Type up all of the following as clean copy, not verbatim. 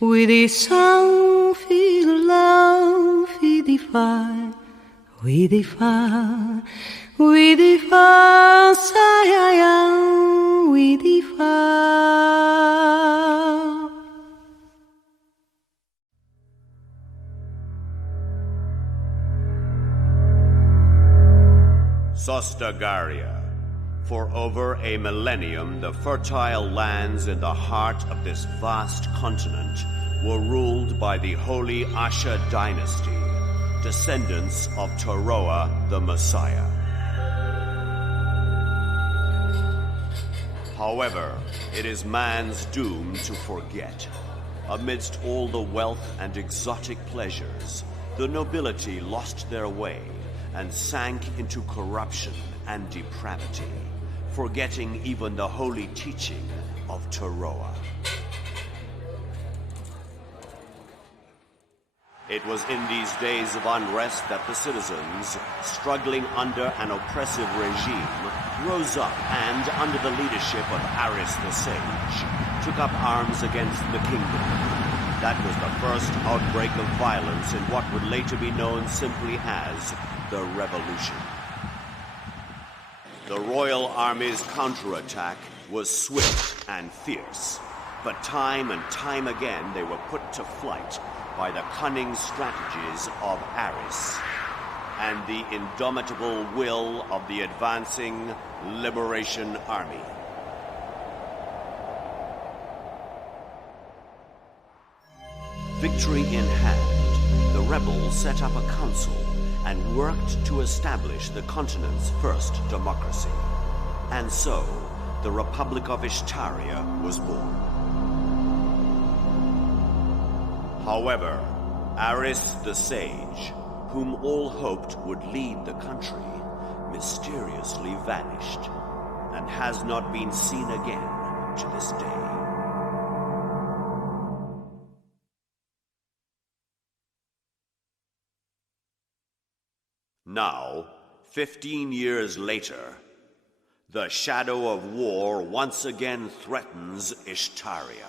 We descend, feel love, we defy, we defy, we defy, we defy. Sostagaria. For over a millennium, the fertile lands in the heart of this vast continent were ruled by the Holy Asha dynasty, descendants of Toroa the Messiah. However, it is man's doom to forget. Amidst all the wealth and exotic pleasures, the nobility lost their way and sank into corruption and depravity, forgetting even the holy teaching of Toroa. It was in these days of unrest that the citizens, struggling under an oppressive regime, rose up and, under the leadership of Aris the Sage, took up arms against the kingdom. That was the first outbreak of violence in what would later be known simply as the Revolution. The royal army's counterattack was swift and fierce, but time and time again they were put to flight by the cunning strategies of Aris and the indomitable will of the advancing Liberation Army. Victory in hand, the rebels set up a council and worked to establish the continent's first democracy. And so, the Republic of Ishtaria was born. However, Aris the Sage, whom all hoped would lead the country, mysteriously vanished and has not been seen again to this day. Now, 15 years later, the shadow of war once again threatens Ishtaria.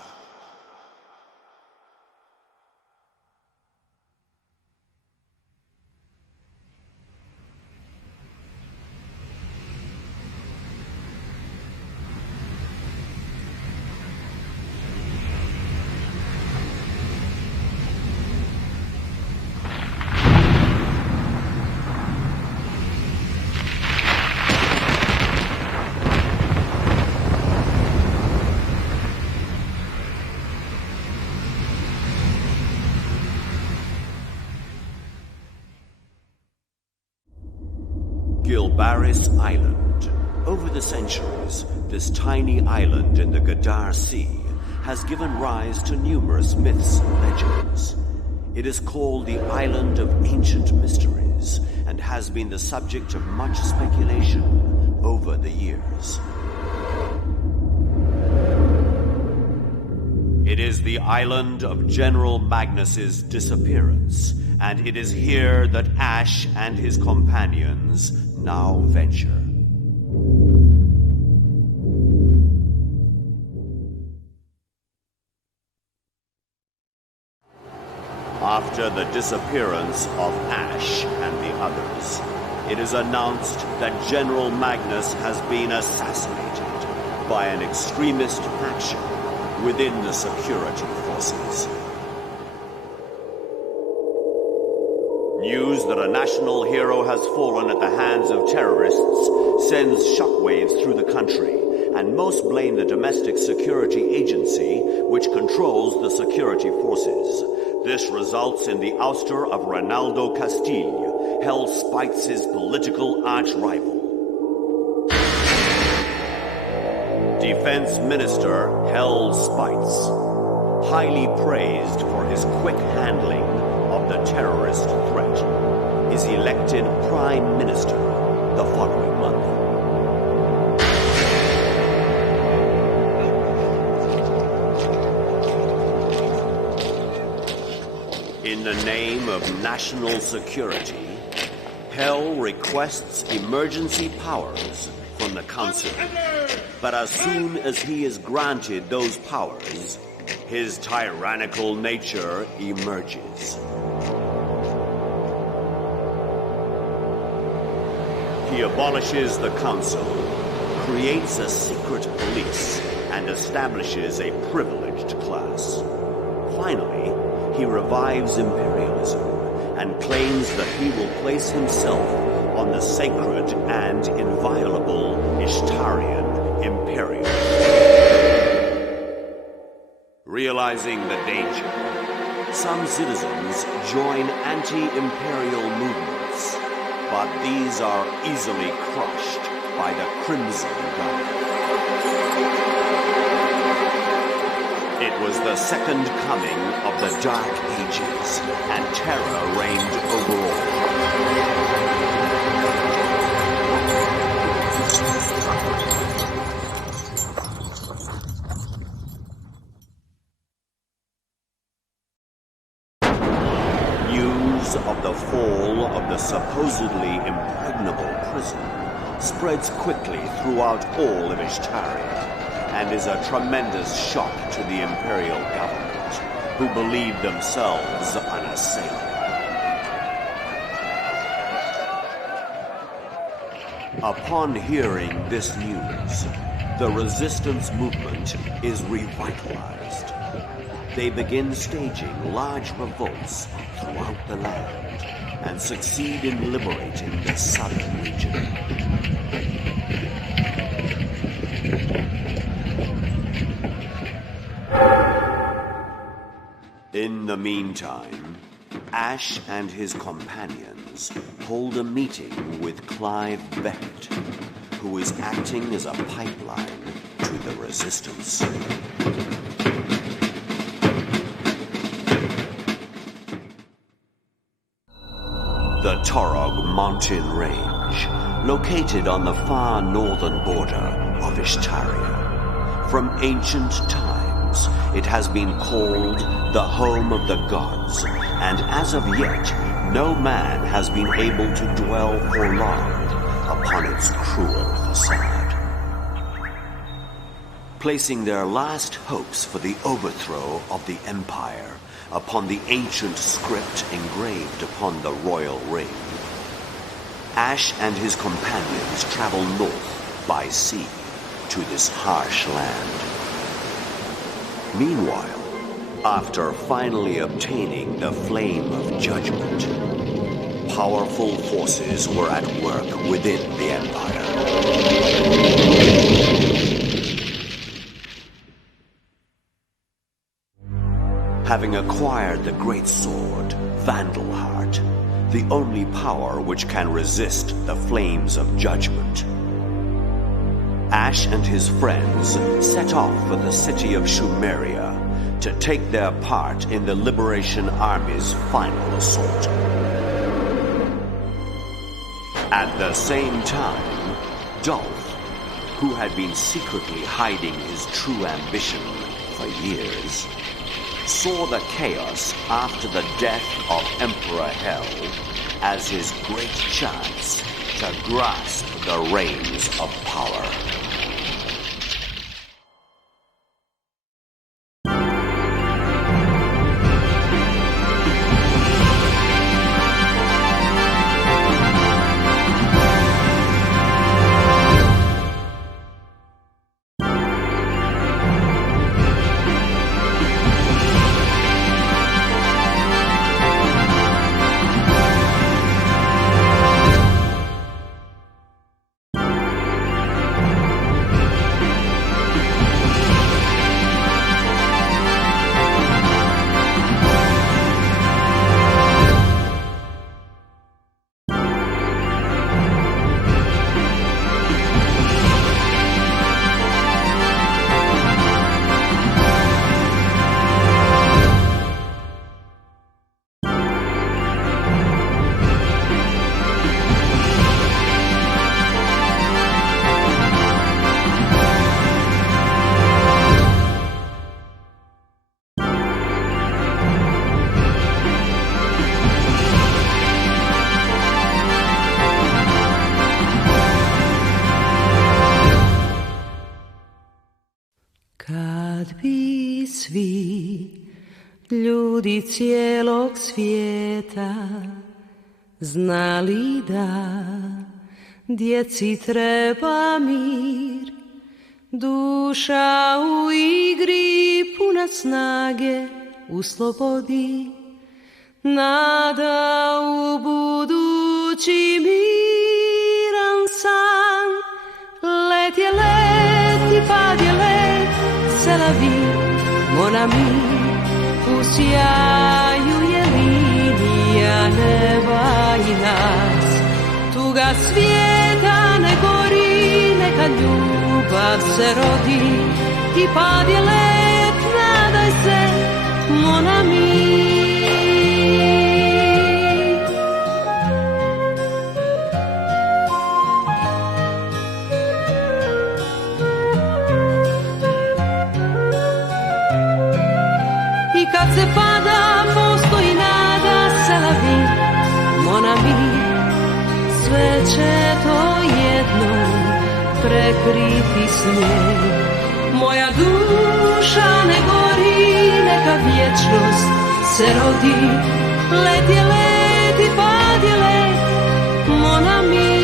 Gilbaris Island. Over the centuries, this tiny island in the Gadar Sea has given rise to numerous myths and legends. It is called the Island of Ancient Mysteries and has been the subject of much speculation over the years. It is the island of General Magnus's disappearance, and it is here that Ash and his companions now venture. After the disappearance of Ash and the others, it is announced that General Magnus has been assassinated by an extremist faction within the security forces. News that a national hero has fallen at the hands of terrorists sends shockwaves through the country, and most blame the domestic security agency which controls the security forces. This results in the ouster of Ronaldo Castile, Hell Spites' political arch-rival. Defense Minister Hell Spites, highly praised for his quick handling of the terrorist threat, is elected Prime Minister the following month. In the name of national security, Hell requests emergency powers from the Council. But as soon as he is granted those powers, his tyrannical nature emerges. He abolishes the Council, creates a secret police, and establishes a privileged class. Finally, he revives imperialism and claims that he will place himself on the sacred and inviolable Ishtarian Imperium. Realizing the danger, some citizens join anti-imperial movements, but these are easily crushed by the Crimson Guard. It was the second coming of the Dark Ages, and terror reigned over all. News of the fall of the supposedly impregnable prison spreads quickly throughout all of Ishtaria, and is a tremendous shock to the imperial government, who believe themselves unassailable. Upon hearing this news, the resistance movement is revitalized. They begin staging large revolts throughout the land, and succeed in liberating the southern region. In the meantime, Ash and his companions hold a meeting with Clive Beckett, who is acting as a pipeline to the resistance. The Torog mountain range, located on the far northern border of Ishtaria. From ancient times, it has been called the home of the gods, and as of yet, no man has been able to dwell for long upon its cruel facade. Placing their last hopes for the overthrow of the Empire upon the ancient script engraved upon the royal ring, Ash and his companions travel north by sea to this harsh land. Meanwhile, after finally obtaining the Flame of Judgment, powerful forces were at work within the Empire. Having acquired the great sword, Vandal Heart, the only power which can resist the Flames of Judgment, Ash and his friends set off for the city of Shumeria to take their part in the Liberation Army's final assault. At the same time, Dolph, who had been secretly hiding his true ambition for years, saw the chaos after the death of Emperor Hell as his great chance to grasp the reins of power. ljudi cijelog svijeta znali da djeci treba mir, duša u igri puna snage u slobodi, nada u budući miran san. Let je let i pad je let, c'est la vie, mon ami. U sjaju je linija neba i nas. Tuga svijeta ne gori, neka ljubav se rodi. I pad je let, nadaj se, mon ami. Kad se pada, postoji nada, c'est la vie, mon ami. Sve će to jednom prekriti snijeg. Moja duša ne gori, neka vječnost se rodi. Let je let i pad je let, mon ami.